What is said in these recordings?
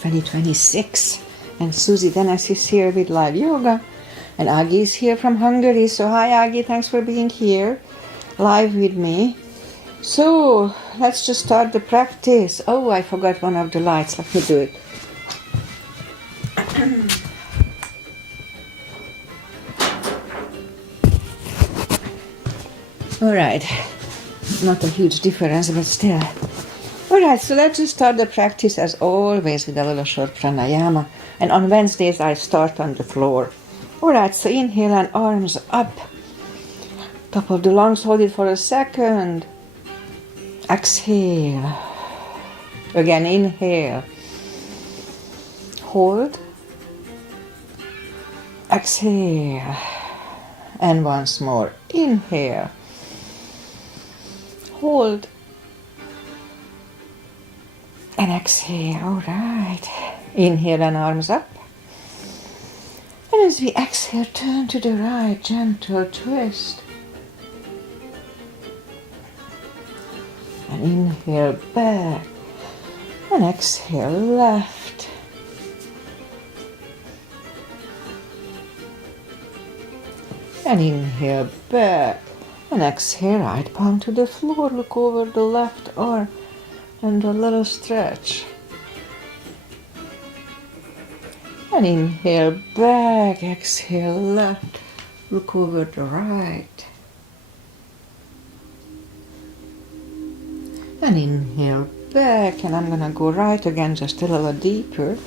2026. And Susie Denes is here with live yoga. And Agi is here from Hungary. So hi Agi, thanks for being here live with me. So let's just start the practice. Oh, I forgot one of the lights. Let me do it. Alright, not a huge difference, but still. Alright, so let's just start the practice as always with a little short pranayama. And on Wednesdays I start on the floor. Alright, so inhale and arms up. Top of the lungs, hold it for a second. Exhale. Again, inhale. Hold. Exhale. And once more. Inhale. Hold. And exhale. All right. Inhale and arms up. And as we exhale, turn to the right, gentle twist. And inhale back. And exhale left. And inhale back. And exhale, right palm to the floor, look over the left arm and a little stretch. And inhale back, exhale left, look over the right. And inhale back, and I'm gonna go right again, just a little deeper.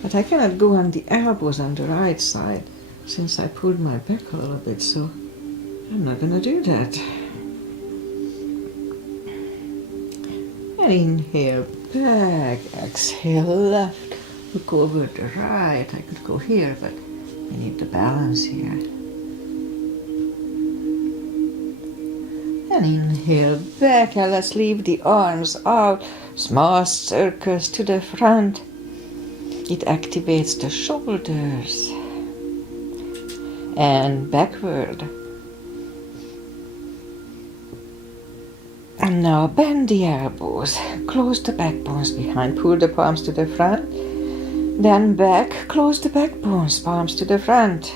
But I cannot go on the elbows on the right side since I pulled my back a little bit, so I'm not gonna do that. And inhale back, exhale left, look over the right. I could go here, but I need the balance here. And inhale back, and let's leave the arms out, small circles to the front. It activates the shoulders. And backward. And now bend the elbows, close the back bones behind, pull the palms to the front, then back, close the back bones, palms to the front,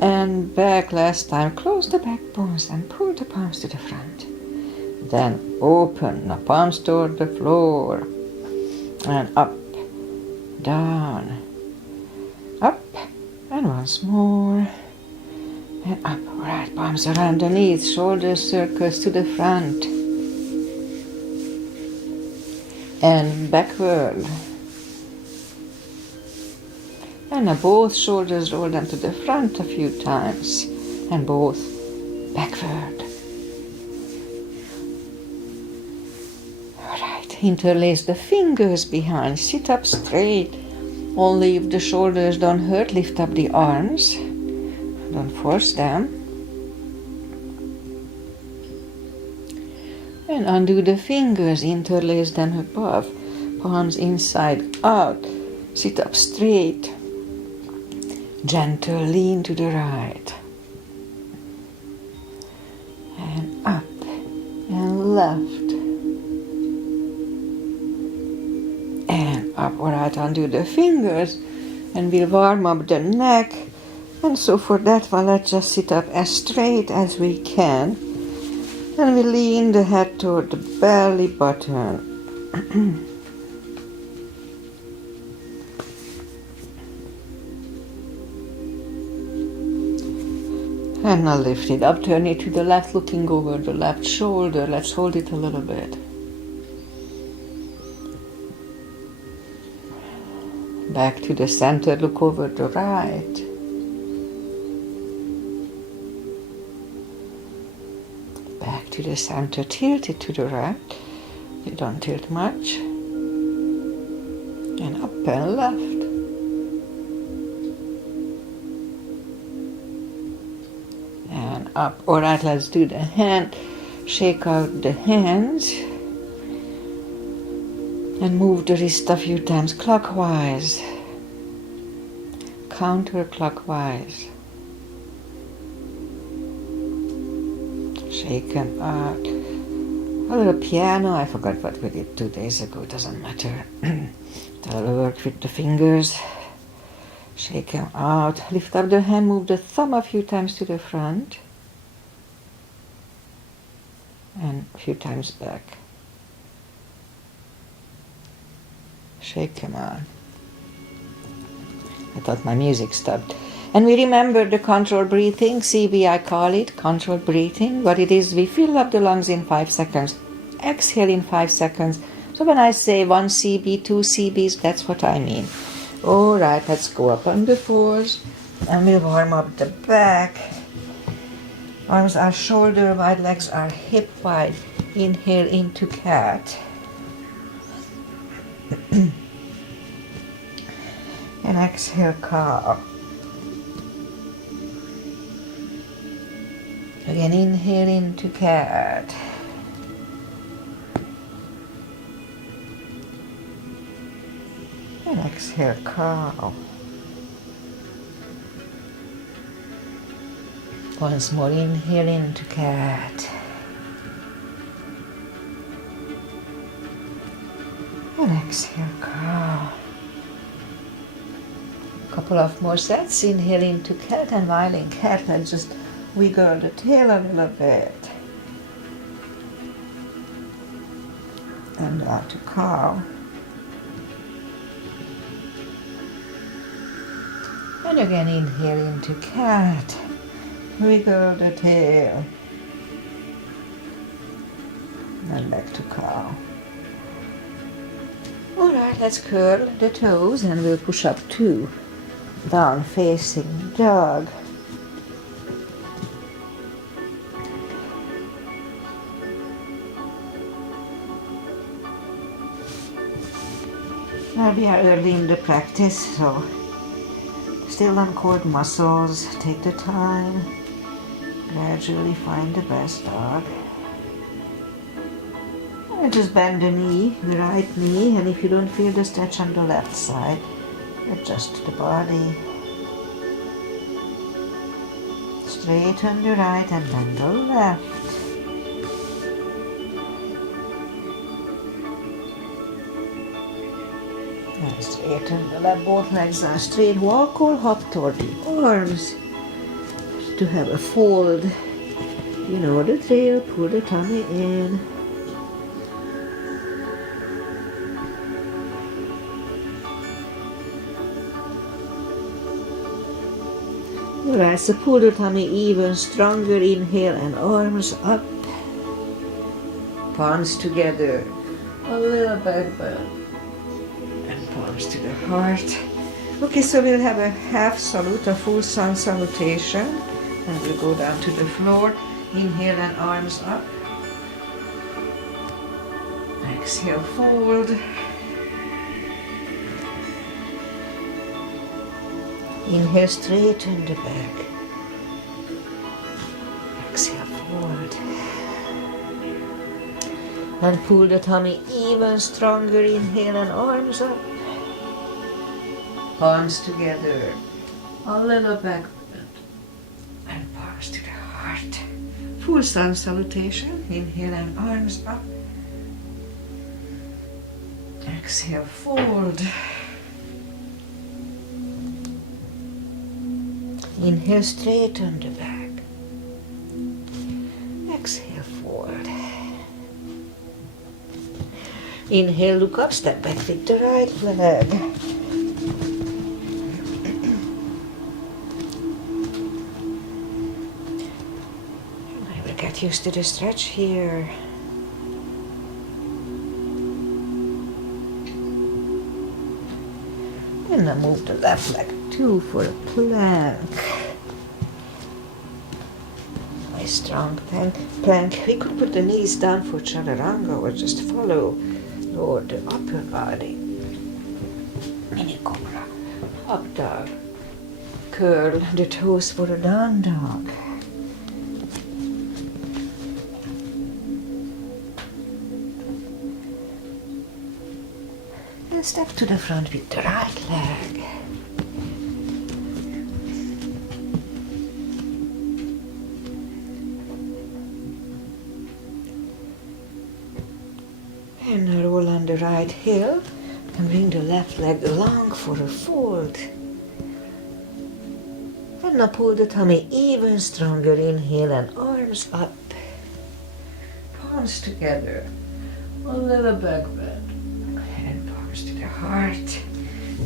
and back last time, close the back bones and pull the palms to the front. Then open, the palms toward the floor, and up, down, up, and once more, and up, right, palms around the knees, shoulders circles to the front, and backward. And now both shoulders roll them to the front a few times, and both backward. Alright, interlace the fingers behind, sit up straight. Only if the shoulders don't hurt, lift up the arms. Don't force them. And undo the fingers, interlace them above. Palms inside out. Sit up straight. Gentle lean to the right. And up and left. And up. Alright, undo the fingers. And we'll warm up the neck. And so for that one, let's just sit up as straight as we can. And we lean the head toward the belly button. And now lift it up, turn it to the left, looking over the left shoulder. Let's hold it a little bit. Back to the center, look over the right. Back to the center, tilt it to the right. You don't tilt much. And up and left. And up. Alright, let's do the hand. Shake out the hands. And move the wrist a few times clockwise. Counterclockwise. Shake them out. A little piano. I forgot what we did 2 days ago. Doesn't matter. Little work with the fingers. Shake them out. Lift up the hand, move the thumb a few times to the front. And a few times back. Shake them out. I thought my music stopped. And we remember the controlled breathing, CB I call it, controlled breathing. What it is, we fill up the lungs in 5 seconds. Exhale in 5 seconds. So when I say 1 CB, 2 CBs, that's what I mean. Alright, let's go up on the fours. And we'll warm up the back. Arms are shoulder wide, legs are hip wide. Inhale into cat. And exhale, cow. Again, inhale into cat. And exhale, cow. Once more, inhale into cat. And exhale, cow. Couple of more sets. Inhale into cat, and while in cat, I'll just wiggle the tail a little bit. And out to cow. And again, inhale into cat. Wiggle the tail. And back to cow. Alright, let's curl the toes and we'll push up 2. Down facing dog. Now we are early in the practice, so still on core muscles. Take the time. Gradually find the best dog. And just bend the knee, the right knee, and if you don't feel the stretch on the left side, adjust the body. Straighten the right and then the left. And straighten the left. Both legs are straight. Walk or hop toward the arms to have a fold. You know the tail. Pull the tummy in. Alright, so pull the tummy even stronger. Inhale and arms up. Palms together. A little back bend. And palms to the heart. Okay, so we'll have a half salute, a full sun salutation. And we'll go down to the floor. Inhale and arms up. Exhale, fold. Inhale, straighten the back. Exhale, forward. And pull the tummy even stronger. Inhale and arms up. Palms together. A little back bend. And palms to the heart. Full sun salutation. Inhale and arms up. Exhale, fold. Inhale, straighten the back. Exhale, forward. Inhale, look up, step back with the right leg. I will get used to the stretch here. And now move the left leg too for a plank. Nice strong plank. We could put the knees down for chaturanga or just follow. Lower the upper body. Mini cobra. Up dog. Curl the toes for a down dog. And step to the front with the right leg. And roll on the right heel. And bring the left leg long for a fold. And now pull the tummy even stronger. Inhale and arms up. Palms together. A little back bend. And palms to the heart.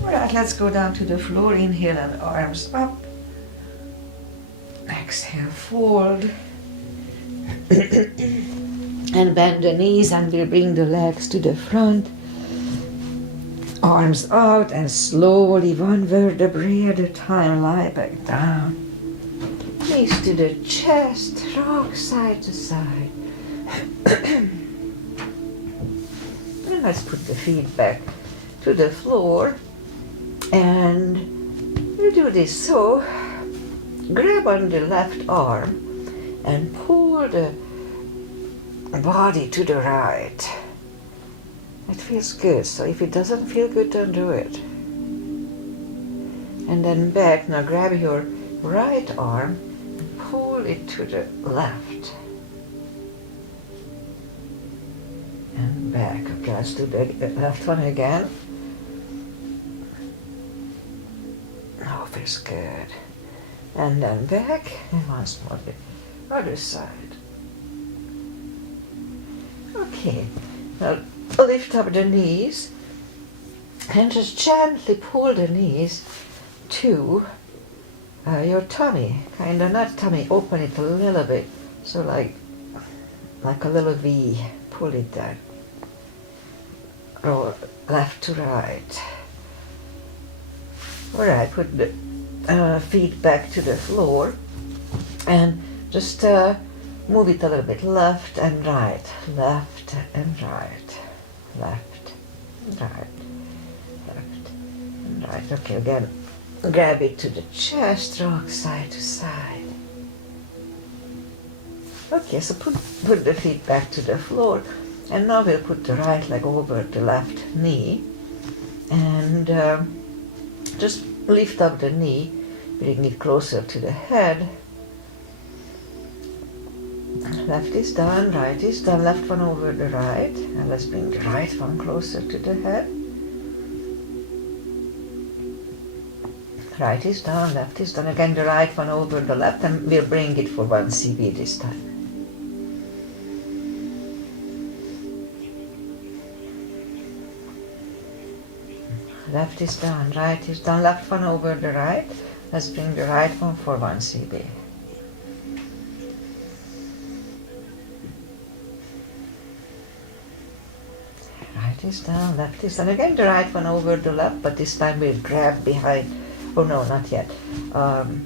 Alright, let's go down to the floor. Inhale and arms up. Exhale, fold. And bend the knees and we'll bring the legs to the front. Arms out and slowly, one vertebrae at a time, lie back down. Knees to the chest, rock side to side. And let's put the feet back to the floor. And we do this so. Grab on the left arm and pull the body to the right. It feels good, so if it doesn't feel good, don't do it. And then back. Now grab your right arm and pull it to the left. And back. Okay, let's do the left one again. Oh, feels good. And then back, and once more the other side. Okay, now lift up the knees and just gently pull the knees to your tummy. Kind of not tummy, open it a little bit. So like a little V, pull it down. Roll left to right. Alright, put the feet back to the floor and just move it a little bit left and right, left and right, left and right, left and right. Okay, again, grab it to the chest, rock side to side. Okay, so put the feet back to the floor, and now we'll put the right leg over the left knee and just lift up the knee, bring it closer to the head. Left is down, right is down, left one over the right, and let's bring the right one closer to the head. Right is down, left is down, again the right one over the left, and we'll bring it for 1 CB this time. Left is down, right is down, left one over the right, let's bring the right one for 1 CB. Right is down, left is down. Again, the right one over the left, but this time we'll grab behind. Oh no, not yet.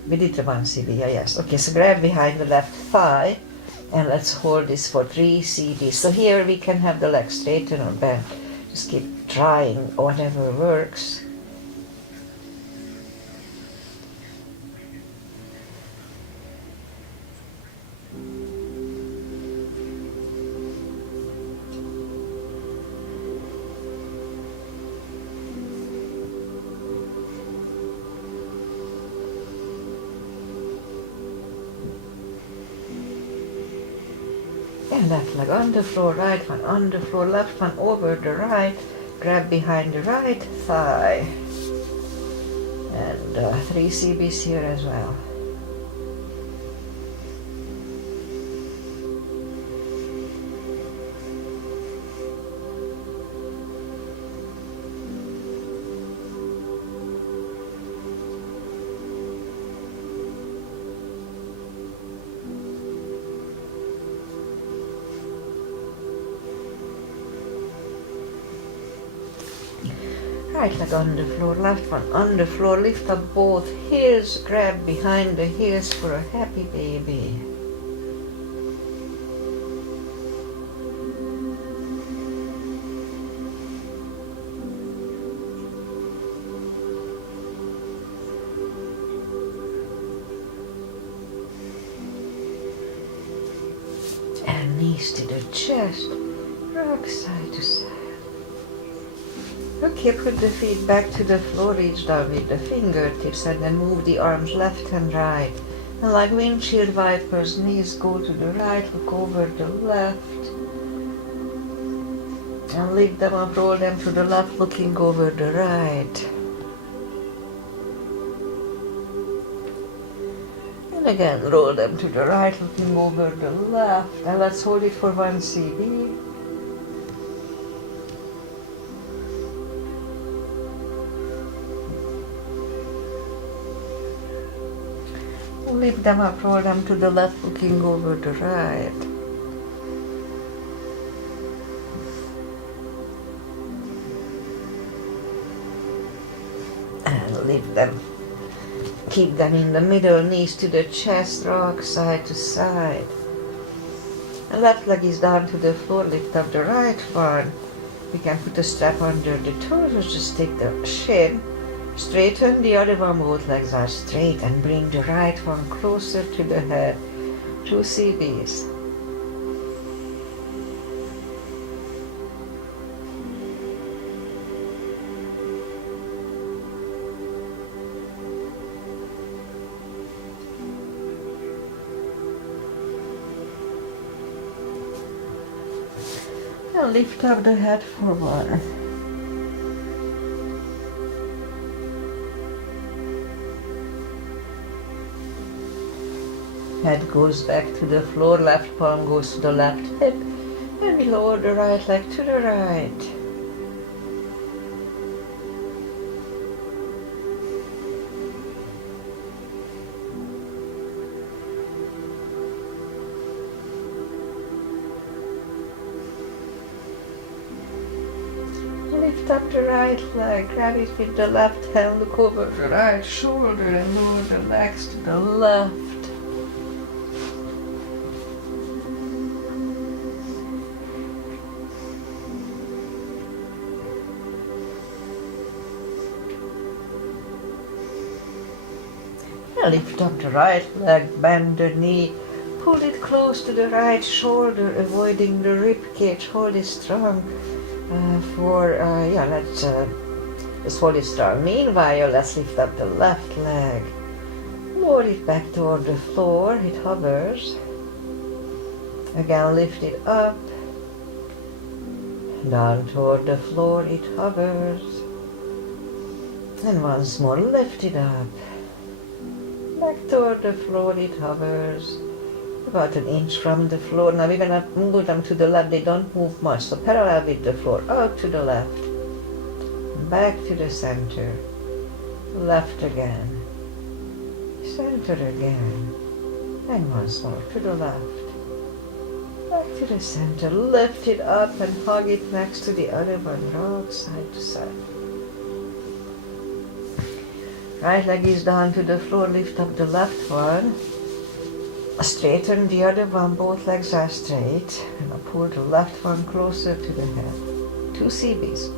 We did the 1 CB, yes. Okay, so grab behind the left thigh, and let's hold this for 3 CB. So here we can have the leg straighten or bend. Just keep trying whatever works. And left leg on the floor, right one on the floor, left one over the right, grab behind the right thigh. And 3 CBs here as well. Right leg on the floor, left one on the floor, lift up both heels, grab behind the heels for a happy baby. And knees to the chest, rock side to side. Okay, put the feet back to the floor, reach down with the fingertips and then move the arms left and right. And like windshield wipers, knees go to the right, look over the left. And lift them up, roll them to the left, looking over the right. And again, roll them to the right, looking over the left. And let's hold it for 1 CB. Lift them up, roll them to the left, looking over the right. And lift them. Keep them in the middle, knees to the chest, rock side to side. The left leg is down to the floor, lift up the right one. We can put a strap under the toes or just take the shin. Straighten the other one, both legs are straight, and bring the right one closer to the head. 2 CBs. Now lift up the head for 1. Head goes back to the floor, left palm goes to the left hip, and we lower the right leg to the right. Lift up the right leg, grab it with the left hand, look over the right shoulder and lower the legs to the left. Lift up the right leg, bend the knee, pull it close to the right shoulder, avoiding the rib cage. Hold it strong let's just hold it strong. Meanwhile, let's lift up the left leg. Lower it back toward the floor, it hovers. Again, lift it up. Down toward the floor, it hovers. And once more, lift it up. Back toward the floor, it hovers. About 1 inch from the floor. Now we're going to move them to the left. They don't move much. So parallel with the floor. Out to the left. Back to the center. Left again. Center again. And once more to the left. Back to the center. Lift it up and hug it next to the other one. Rock side to side. Right leg is down to the floor, lift up the left one. Straighten the other one, both legs are straight. And I pull the left one closer to the head. 2 CBs.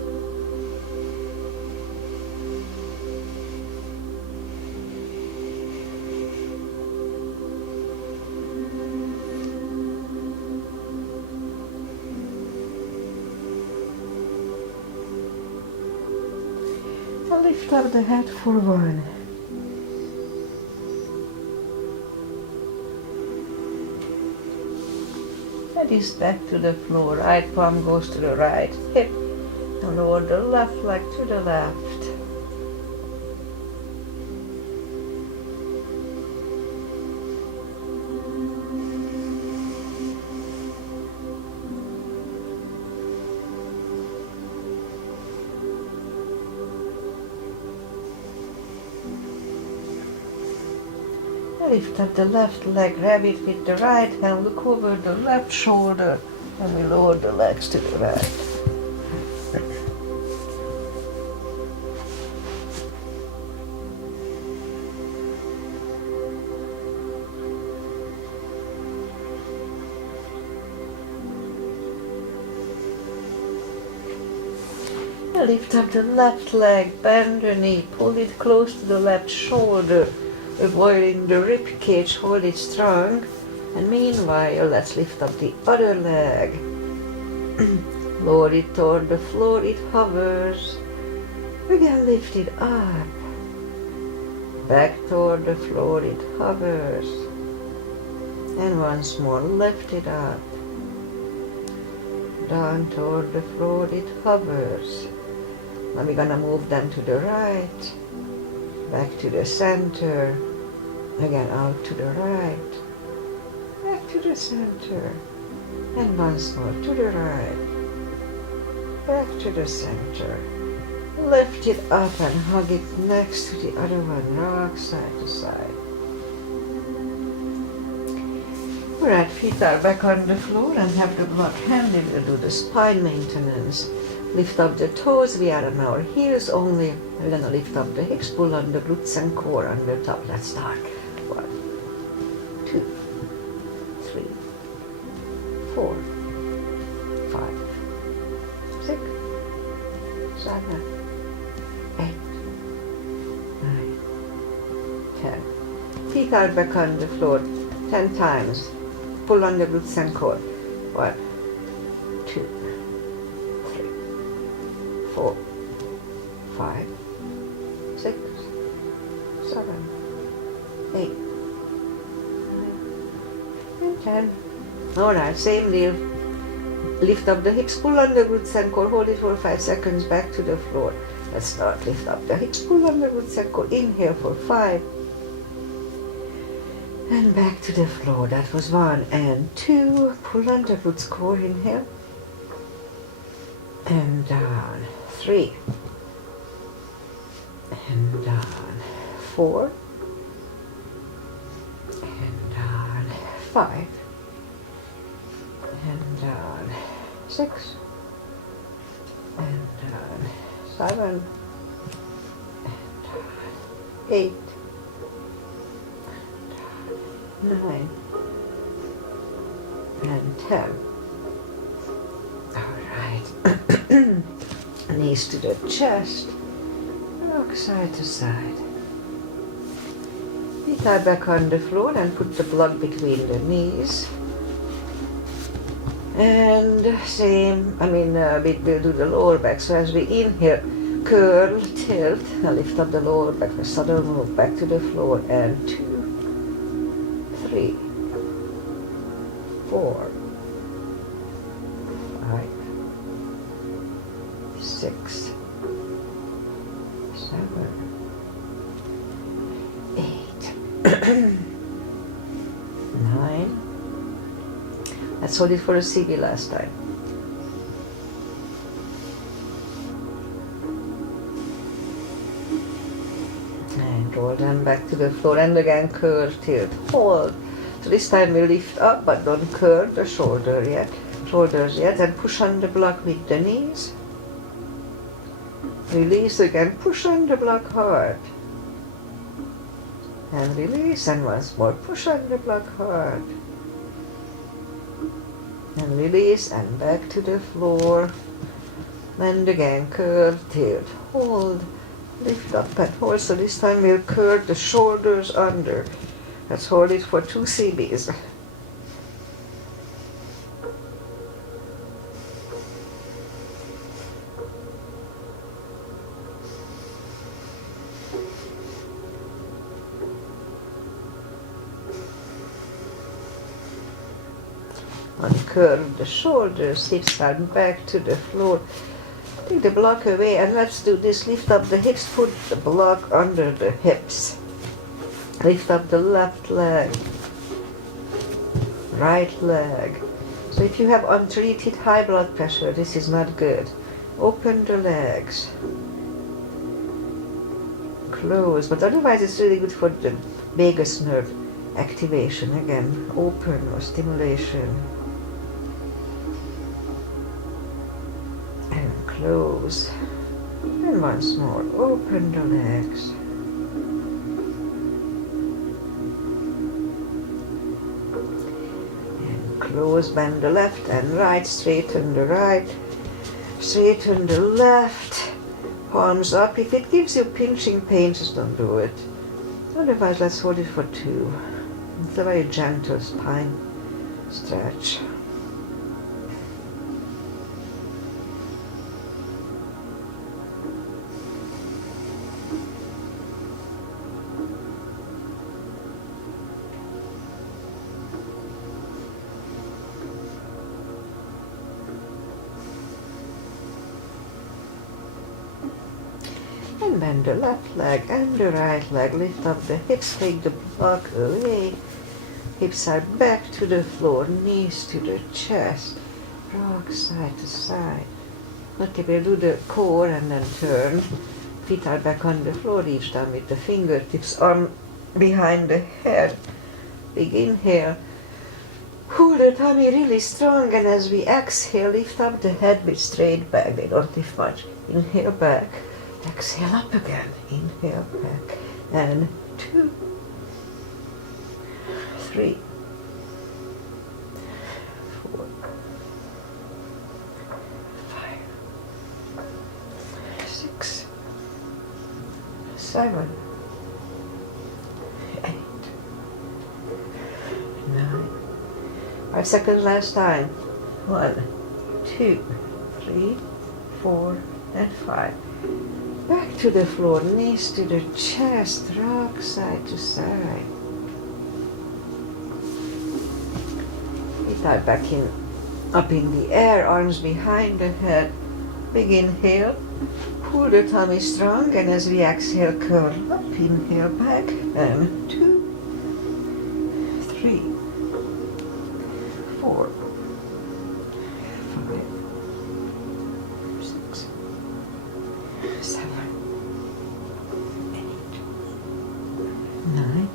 Lift up the head for 1. Head is back to the floor. Right palm goes to the right hip. And lower the left leg to the left. Lift up the left leg, grab it with the right hand, look over the left shoulder, and we lower the legs to the right. Lift up the left leg, bend the knee, pull it close to the left shoulder, avoiding the rib cage, hold it strong. And meanwhile, let's lift up the other leg. Lower it toward the floor, it hovers. Again, lift it up. Back toward the floor, it hovers. And once more, lift it up. down toward the floor, it hovers. Now we're gonna move them to the right, back to the center, again out to the right, back to the center, and once more to the right, back to the center. Lift it up and hug it next to the other one, rock side to side. Alright, feet are back on the floor and have the block handy. We'll do the spine maintenance. Lift up the toes, we are on our heels only. We're gonna lift up the hips, pull on the glutes and core on the top. Let's start. 1, 2, 3, 4, 5, 6, 7, 8, 9, 10. Feet are back on the floor 10 times. Pull on the glutes and core. 1, 2, 3, 4, 5, 6, 7, 8, 9, and 10. Alright, same deal. Lift up the hips, pull on the glutes and core, hold it for 5 seconds, back to the floor. Let's start. Lift up the hips, pull on the glutes and core, inhale for 5. And back to the floor. That was 1 and 2. Pull on the glutes, core, inhale. And down. 3. And down. 4. And down. 5. And down. 6. And down. 7. And down. 8. 9 and 10. Alright. Knees to the chest. Rock side to side. Feet are back on the floor and put the block between the knees. And same, we'll do the lower back. So as we inhale, curl, tilt, and lift up the lower back. The subtle move back to the floor. And 2, 3, 4, 5, 6, 7, 8, 9. Let's hold it for a CB last time. And roll them back to the floor and again curl, tilt, hold. So this time we lift up but don't curl the shoulders yet, and push on the block with the knees. Release again, push on the block hard. And release, and once more, push on the block hard. And release, and back to the floor. And again, curl, tilt, hold, lift up and hold. So this time we'll curl the shoulders under. Let's hold it for 2 CBs. Uncurl the shoulders, hips are back to the floor. Take the block away and let's do this. Lift up the hips, put the block under the hips. Lift up the left leg, right leg. So if you have untreated high blood pressure, this is not good. Open the legs. Close, but otherwise it's really good for the vagus nerve activation. Again, open or stimulation. And close. And once more, open the legs. Close, bend the left and right, straighten the right, straighten the left, palms up. If it gives you pinching pain, just don't do it. Otherwise, let's hold it for 2. It's a very gentle spine stretch. behind the left leg and the right leg. Lift up the hips, take the block away. Hips are back to the floor, knees to the chest. Rock side to side. Okay, we'll do the core and then turn. Feet are back on the floor, reach down with the fingertips, arm behind the head. Big inhale. Pull the tummy really strong, and as we exhale, lift up the head with straight back. They don't lift much. Inhale back. Exhale up again. Inhale back. And 2, 3, 4, 5, 6, 7, 8, 9. 5 seconds last time. 1, 2, 3, 4, and 5. Back to the floor, knees to the chest, rock side to side. Feet are back up in the air, arms behind the head. Big inhale, pull the tummy strong, and as we exhale, curl up, inhale back, and 2, 3, 4, 5, 6, 7, 8, 9.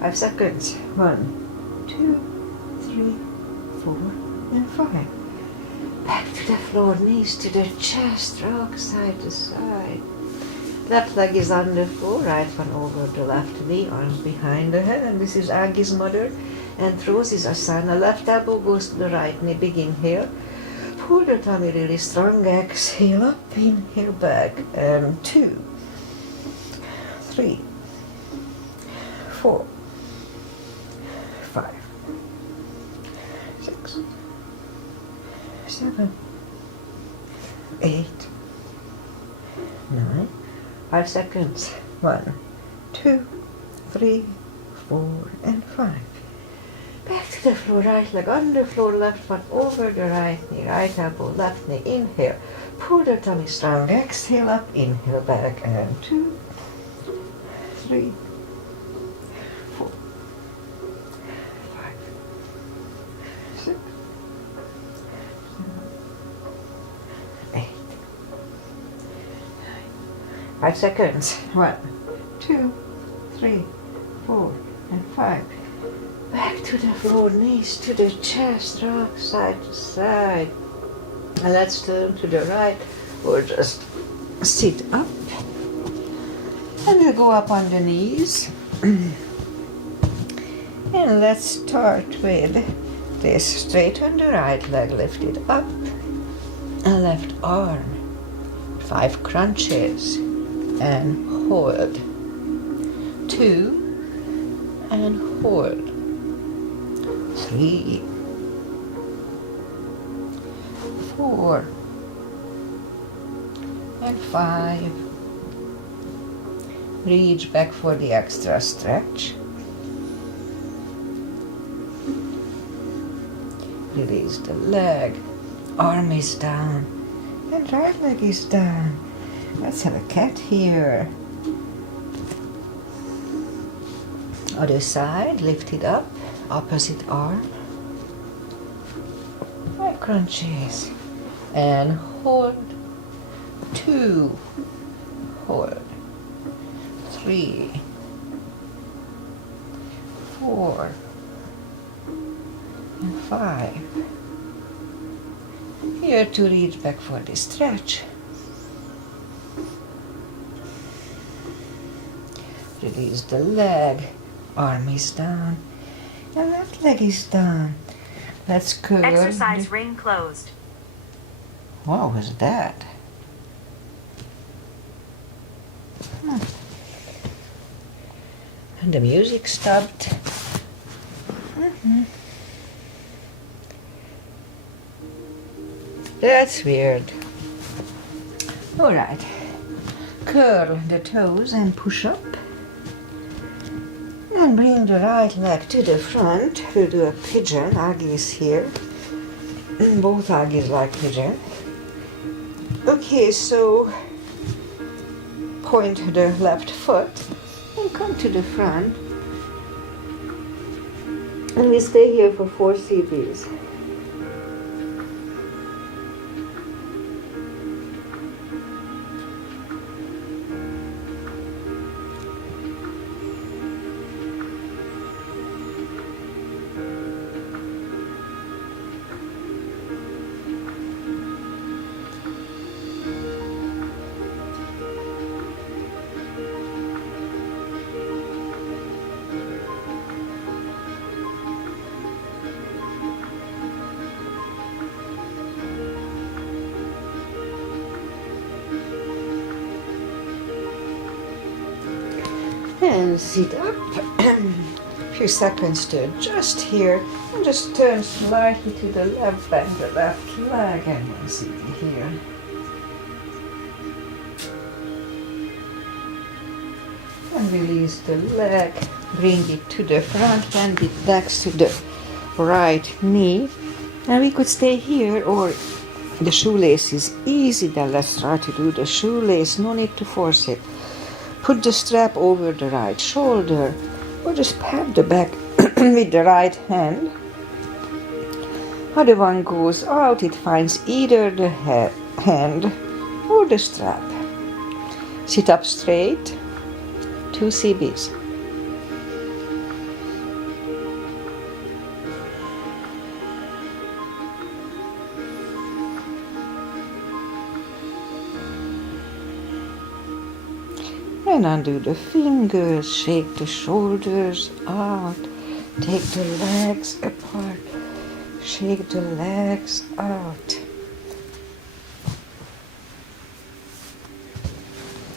5 seconds. 1, 2, 3, 4, and 5. Back to the floor, knees to the chest, rock side to side. Left leg is on the floor, right one over the left knee, arms behind the head, and this is Agi's mother and throws his asana. Left elbow goes to the right knee, big inhale. Pull the tummy really strong, exhale up, inhale back, and 2, 3, 4, 5, 6, 7, 8, 9. 5 seconds. 1, 2, 3, 4, and 5. Back to the floor, right leg on the floor, left foot over the right knee, right elbow, left knee, inhale. Pull the tummy strong, exhale up, inhale back, and 2, 3, 4, 5, 6, 8, 9. 5 seconds. 1, 2, 3, 4, and 5. Back to the floor, knees to the chest, rock side to side. And let's turn to the right, or just sit up. And we'll go up on the knees. And let's start with this. Straighten the right leg, lift it up. And left arm. 5 crunches. And hold. 2. And hold. 3, 4, and 5. Reach back for the extra stretch. Release the leg. Arm is down. And right leg is down. Let's have a cat here. Other side, lift it up. Opposite arm. 5 crunches. And hold. 2. Hold. 3. 4. And 5. Here to reach back for the stretch. Release the leg. Arm is down. The left leg is down. Let's curl. Exercise ring closed. What was that? And the music stopped. That's weird. All right. Curl the toes and push up. And bring the right leg to the front. We'll do a pigeon. Agi is here. Both Agis like pigeon. Okay, so point the left foot and come to the front. And we stay here for 4 CBs. And sit up, a few seconds to adjust here, and just turn slightly to the left, bend the left leg, and one CB here. And release the leg, bring it to the front, bend it next to the right knee. And we could stay here, or the shoelace is easy, then let's try to do the shoelace, no need to force it. Put the strap over the right shoulder, or just pat the back with the right hand. Other one goes out, it finds either the hand or the strap. Sit up straight, 2 CBs. And undo the fingers, shake the shoulders out, take the legs apart, shake the legs out.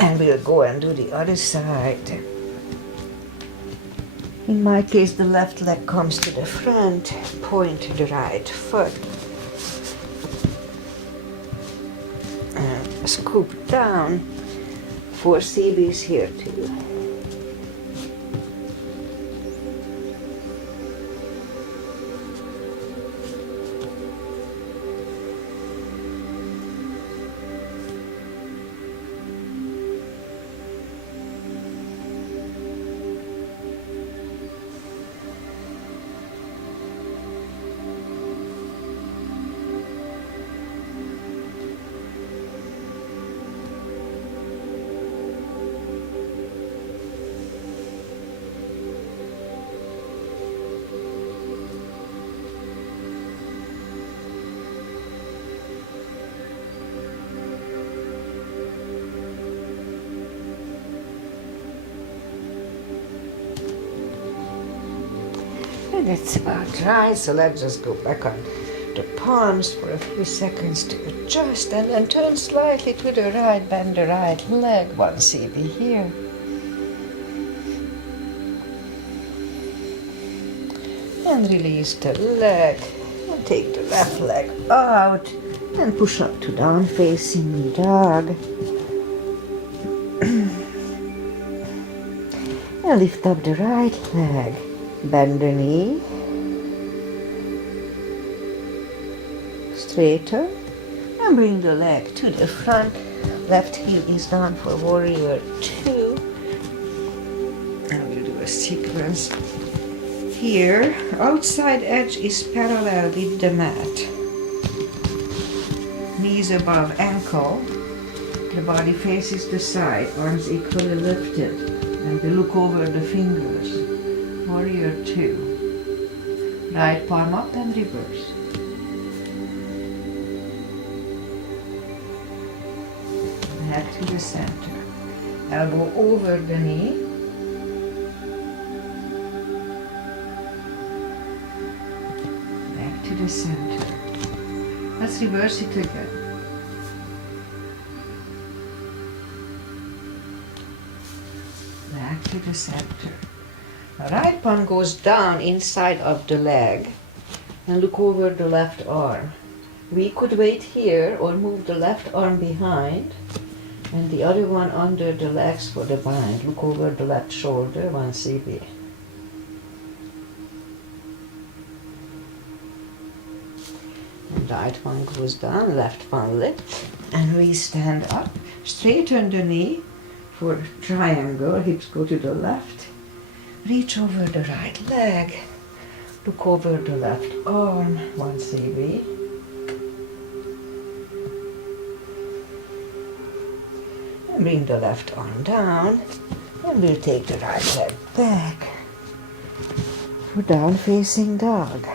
And we'll go and do the other side. In my case, the left leg comes to the front, point to the right foot. And scoop down. 4 CBs here too. And that's about right, so let's just go back on the palms for a few seconds to adjust, and then turn slightly to the right, bend the right leg, 1 CB here. And release the leg, and take the left leg out, and push up to down facing dog. And lift up the right leg. Bend the knee, straighten, and bring the leg to the front. Left heel is down for warrior 2. And we'll do a sequence. Here, outside edge is parallel with the mat. Knees above ankle. The body faces the side, arms equally lifted, and we look over the fingers. Warrior 2. Right palm up and reverse. Back to the center. Elbow over the knee. Back to the center. Let's reverse it again. Back to the center. Right palm goes down inside of the leg and look over the left arm. We could wait here or move the left arm behind and the other one under the legs for the bind. Look over the left shoulder, 1 CB. And right one goes down, left one lift, and we stand up. Straighten the knee, for triangle, hips go to the left. Reach over the right leg. Look over the left arm, 1 CV. And bring the left arm down. And we'll take the right leg back for down facing dog.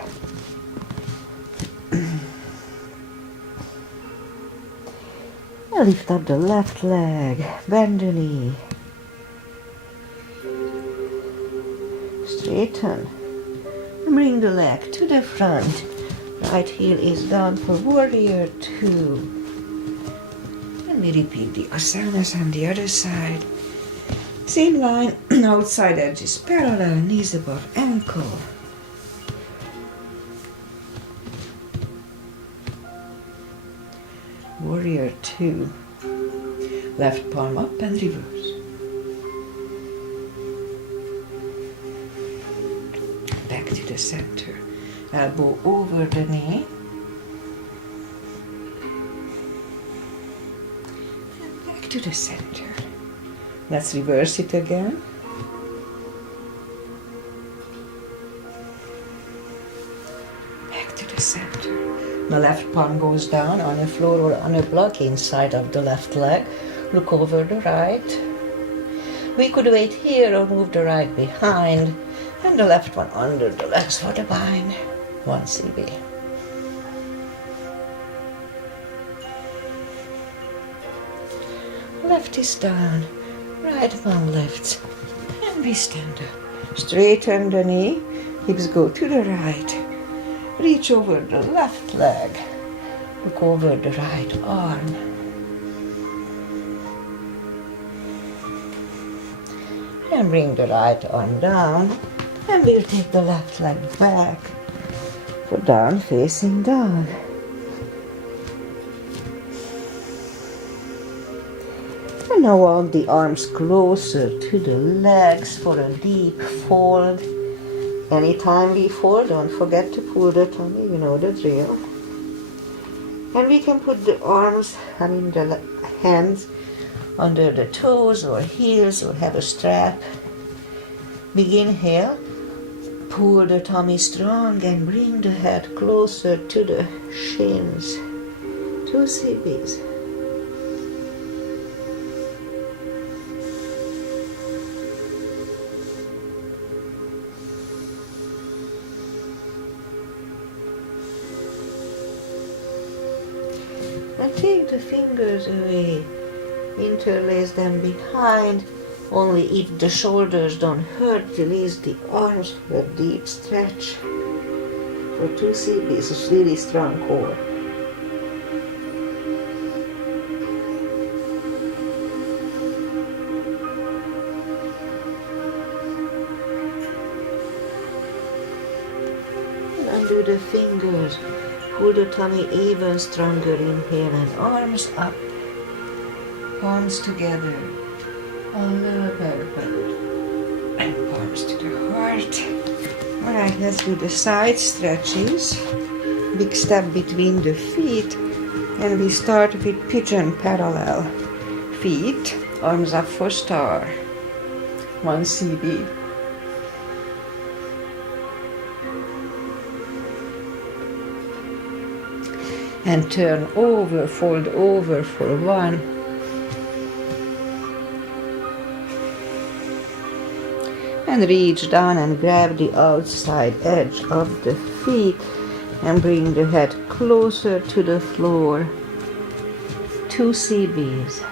And lift up the left leg, bend the knee. Straighten. And bring the leg to the front. Right heel is down for warrior 2. And we repeat the asanas on the other side. Same line, outside edge is parallel, knees above ankle. Warrior 2. Left palm up and reverse. Back to the center. Elbow over the knee. And back to the center. Let's reverse it again. Back to the center. The left palm goes down on the floor or on a block inside of the left leg. Look over the right. We could wait here or move the right behind and the left one under the legs for the bind. 1 CV. Left is down, right one lifts, and we stand up. Straighten the knee, hips go to the right. Reach over the left leg, look over the right arm. And bring the right arm down, and we'll take the left leg back for down facing dog. And now walk the arms closer to the legs for a deep fold. Anytime we fold, don't forget to pull the tummy, you know the drill. And we can put the arms, the hands under the toes or heels or have a strap. Big inhale, pull the tummy strong and bring the head closer to the shins. 2 CBs. And take the fingers away. Interlace them behind. Only if the shoulders don't hurt, release the arms for a deep stretch. For 2 CBs, it's really strong core. And undo the fingers. Pull the tummy even stronger. Inhale and arms up. Palms together. And palms to the heart. Alright, let's do the side stretches. Big step between the feet. And we start with pigeon parallel. Feet, arms up for star. 1 CB. And turn over, fold over for 1. And reach down and grab the outside edge of the feet and bring the head closer to the floor. 2 CBs.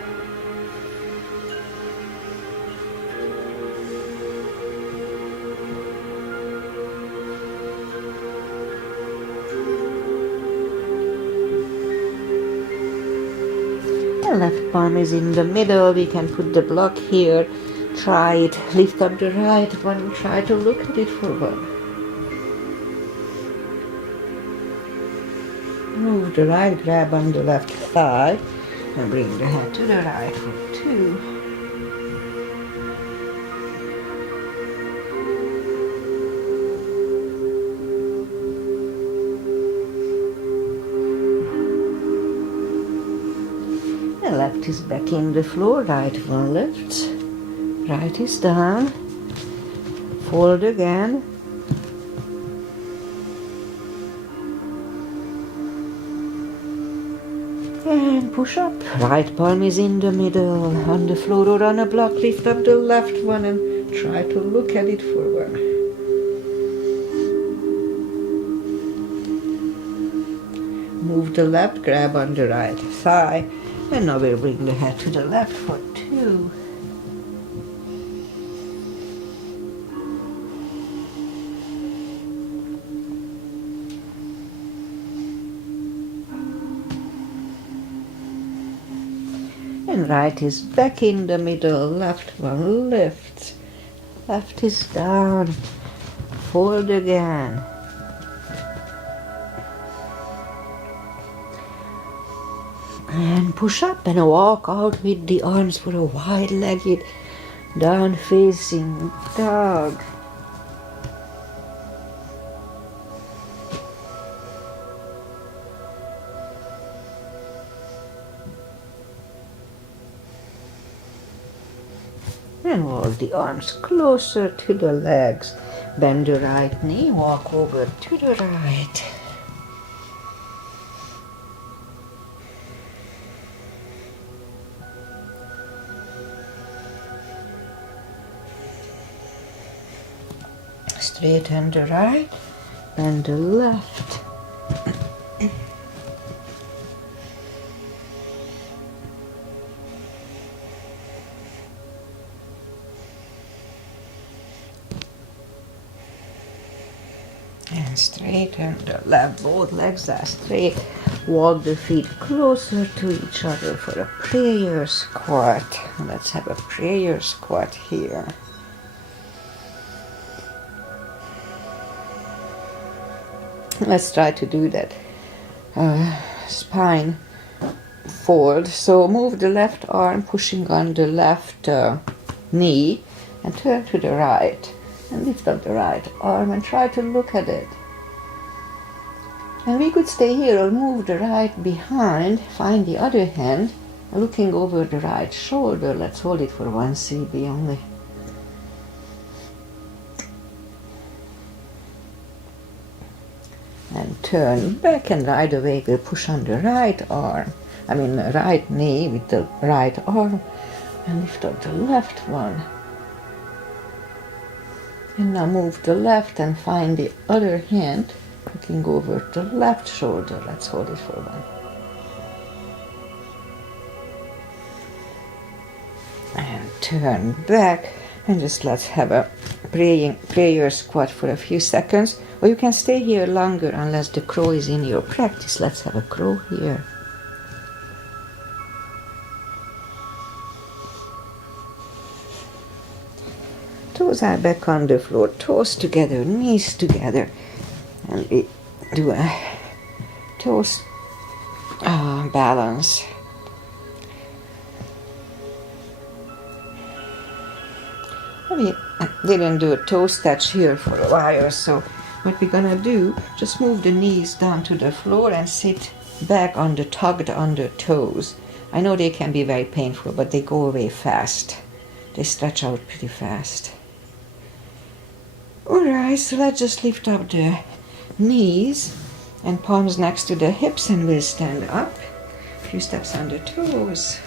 The left palm is in the middle. We can put the block here. Try it. Lift up the right one. Try to look at it for 1. Move the right, grab on the left thigh and bring the head to the right for 2. The left left is back in the floor, right one lifts, right is down, fold again, and push up. Right palm is in the middle, on the floor or on a block. Lift up the left one and try to look at it for one. Move the left, grab on the right thigh, and now we'll bring the head to the left for 2. And right is back in the middle, left one lifts, left is down, fold again. And push up and walk out with the arms for a wide-legged, down-facing dog. And walk the arms closer to the legs. Bend the right knee, walk over to the right. Straighten the right, bend the left. And straighten the left, both legs are straight. Walk the feet closer to each other for a prayer squat. Let's have a prayer squat here. Let's try to do that spine fold. So move the left arm, pushing on the left knee, and turn to the right. And lift up the right arm and try to look at it. And we could stay here or move the right behind, find the other hand, looking over the right shoulder. Let's hold it for 1 CB only. And turn back, and right away we'll push on the right arm, right knee with the right arm, and lift up the left one. And now move the left and find the other hand, looking over the left shoulder. Let's hold it for 1. And turn back, and just let's have a prayer squat for a few seconds. Or you can stay here longer unless the crow is in your practice. Let's have a crow here. Toes are back on the floor, toes together, knees together. And we do a toes balance. We didn't do a toes touch here for a while, so what we're gonna do, just move the knees down to the floor and sit back on the tugged under toes. I know they can be very painful, but they go away fast. They stretch out pretty fast. Alright, so let's just lift up the knees and palms next to the hips, and we'll stand up. A few steps on the toes.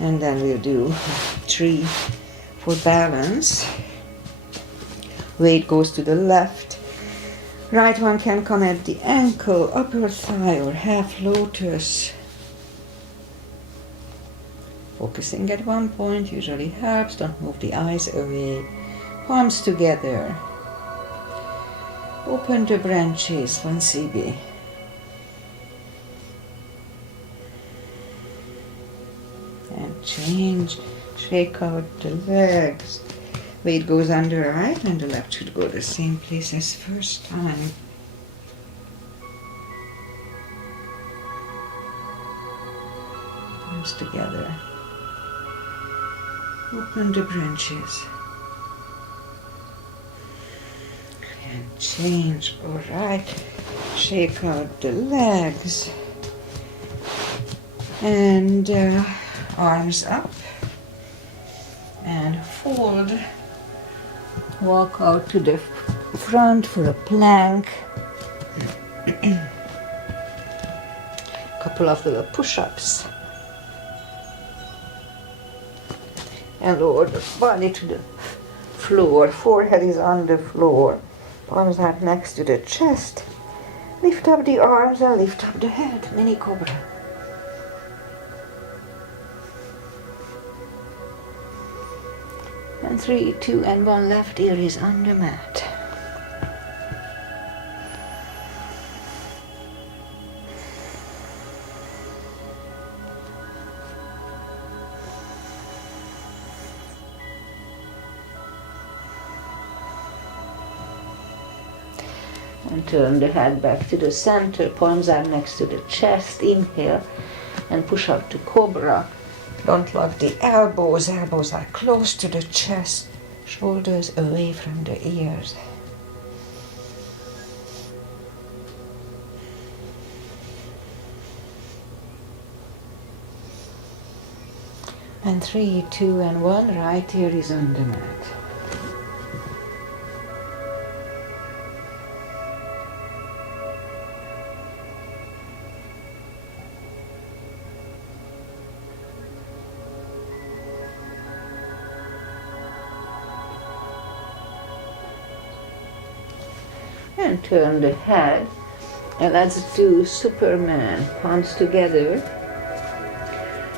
And then we'll do 3 for balance. Weight goes to the left. Right one can come at the ankle, upper thigh, or half lotus. Focusing at one point usually helps. Don't move the eyes away. Palms together. Open the branches, 1 CB. And change. Shake out the legs. Weight goes on the right, and the left should go the same place as first time. Palms together. Open the branches. And change. Alright. Shake out the legs. And arms up. And fold. Walk out to the front for a plank. Couple of little push-ups. And lower the body to the floor. Forehead is on the floor. Palms are next to the chest. Lift up the arms and lift up the head. Mini cobra. And 3, 2, and 1. Left ear is on the mat. And turn the head back to the center. Palms are next to the chest. Inhale and push up to cobra. Don't lock the elbows. Elbows are close to the chest. Shoulders away from the ears. And 3, 2, and 1. Right ear is on the mat. And turn the head, and let's do Superman. Palms together,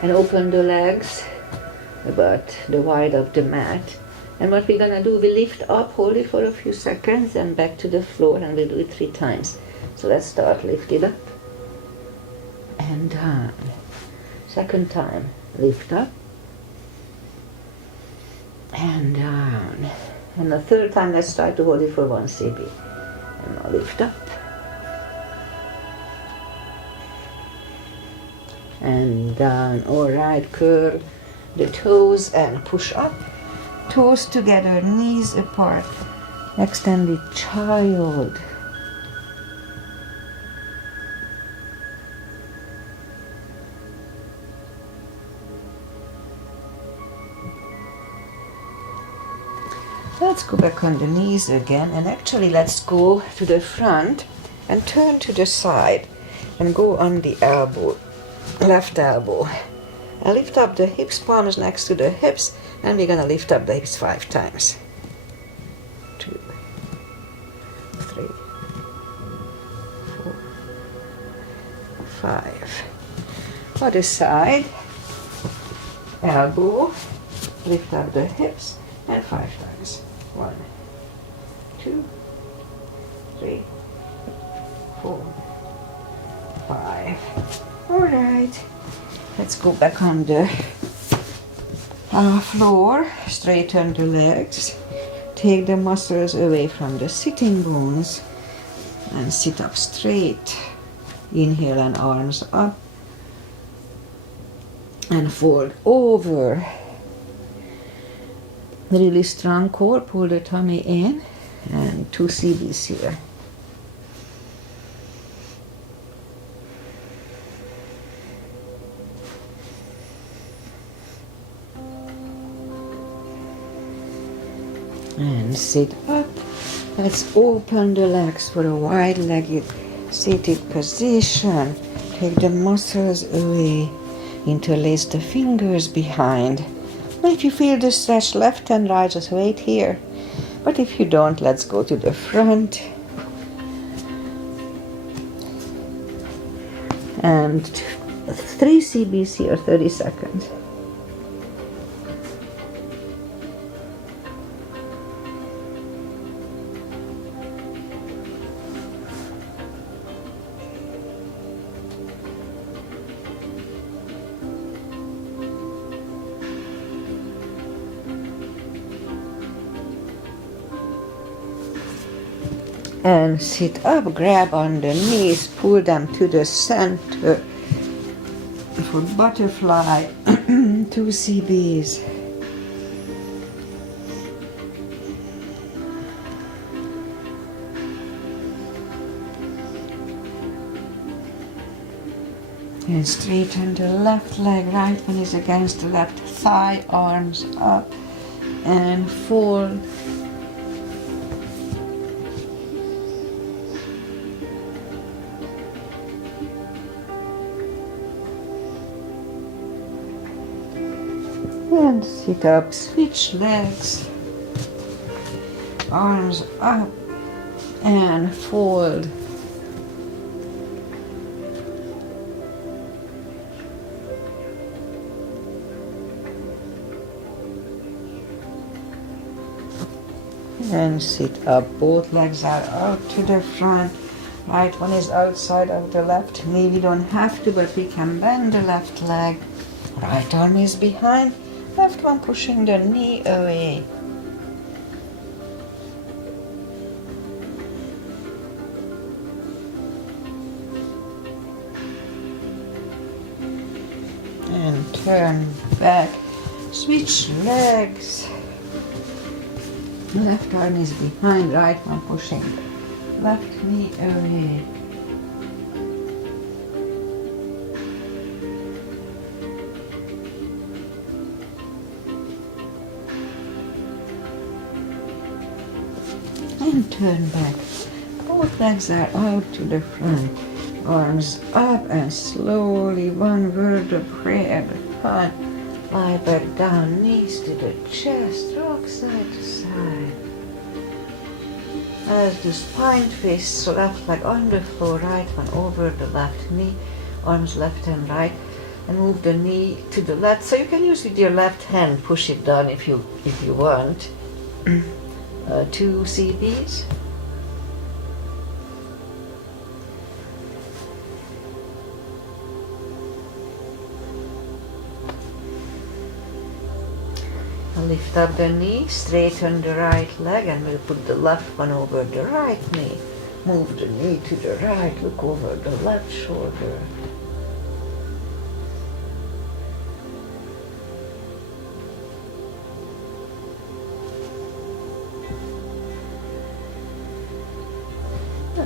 and open the legs about the wide of the mat. And what we're gonna do, we lift up, hold it for a few seconds, and back to the floor, and we'll do it 3 times. So let's start. Lift it up and down. Second time, lift up and down. And the third time, let's try to hold it for 1 CB. And now lift up and down. All right, curl the toes and push up. Toes together, knees apart. Extended child. Let's go back on the knees again, and actually let's go to the front and turn to the side and go on the elbow, left elbow. And lift up the hips, palms next to the hips, and we're gonna lift up the hips 5 times. 2, 3, 4, 5. Other side, elbow, lift up the hips, and 5 times. 1, 2, 3, 4, 5. All right. Let's go back on the floor. Straighten the legs. Take the muscles away from the sitting bones and sit up straight. Inhale and arms up. And fold over. Really strong core. Pull the tummy in. And 2 CBs here. And sit up. Let's open the legs for a wide-legged seated position. Take the muscles away. Interlace the fingers behind. If you feel the stretch left and right, just wait here. But if you don't, let's go to the front. And 3 CBs here, 30 seconds. And sit up, grab on the knees, pull them to the center for butterfly, 2 CBs. And straighten the left leg, right one is against the left thigh, arms up and fold. And sit up, switch legs, arms up and fold. And sit up, both legs are out to the front. Right one is outside of the left knee. We don't have to, but we can bend the left leg. Right arm is behind, left one pushing the knee away. And turn back, switch legs. Left arm is behind, right one pushing the left knee away. And turn back. Both legs are out to the front. Arms up and slowly one vertebrae at a time. Lie back down, knees to the chest, rock side to side. As the spine twists, left leg on the floor, right one over the left knee, arms left and right, and move the knee to the left. So you can use with your left hand push it down if you want. 2 CBs. Lift up the knee, straighten the right leg, and we'll put the left one over the right knee. Move the knee to the right, look over the left shoulder.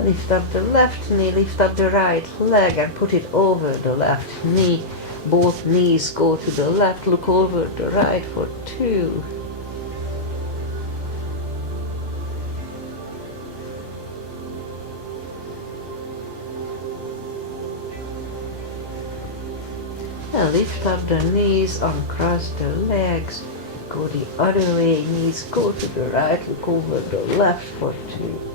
Lift up the left knee, lift up the right leg and put it over the left knee. Both knees go to the left, look over the right for 2. And lift up the knees, uncross the legs, go the other way, knees go to the right, look over the left for 2.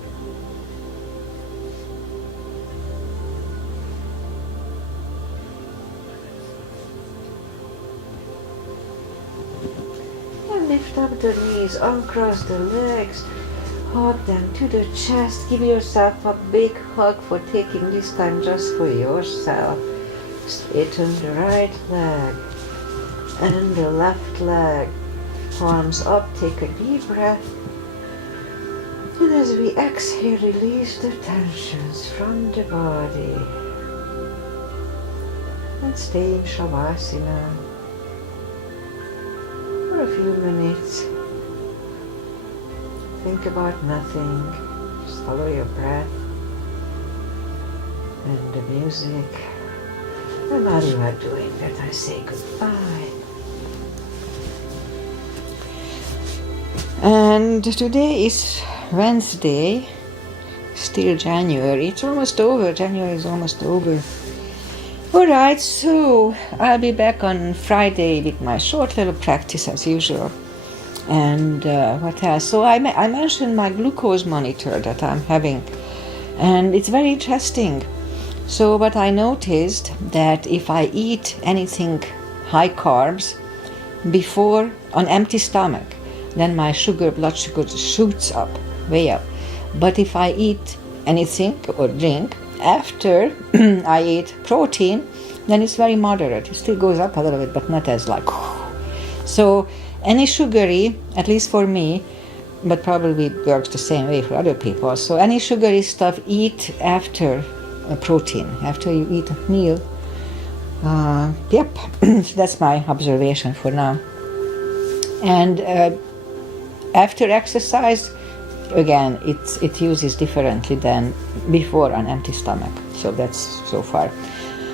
Lift up the knees, uncross the legs, hug them to the chest, give yourself a big hug for taking this time just for yourself. Straighten the right leg and the left leg, arms up, take a deep breath. And as we exhale, release the tensions from the body. And stay in Shavasana for a few minutes. Think about nothing, just follow your breath and the music. And while you are doing that, I say goodbye. And today is Wednesday, still January. It's almost over, January is almost over. Alright, so I'll be back on Friday with my short little practice as usual. And what else? So I mentioned my glucose monitor that I'm having, and it's very interesting. So what I noticed that if I eat anything high carbs before on empty stomach, then my blood sugar shoots up, way up. But if I eat anything or drink after I eat protein, then it's very moderate. It still goes up a little bit, but not as like. So any sugary, at least for me, but probably works the same way for other people. So any sugary stuff, eat after protein, after you eat a meal. Yep, so that's my observation for now. And after exercise, again, it uses differently than before on empty stomach. So that's so far.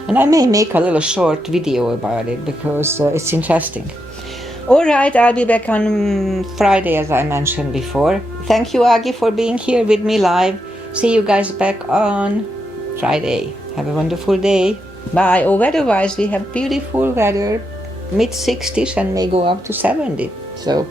And I may make a little short video about it because it's interesting. Alright, I'll be back on Friday as I mentioned before. Thank you, Agi, for being here with me live. See you guys back on Friday. Have a wonderful day. Bye. Oh, weather-wise, we have beautiful weather, mid-60s and may go up to 70. So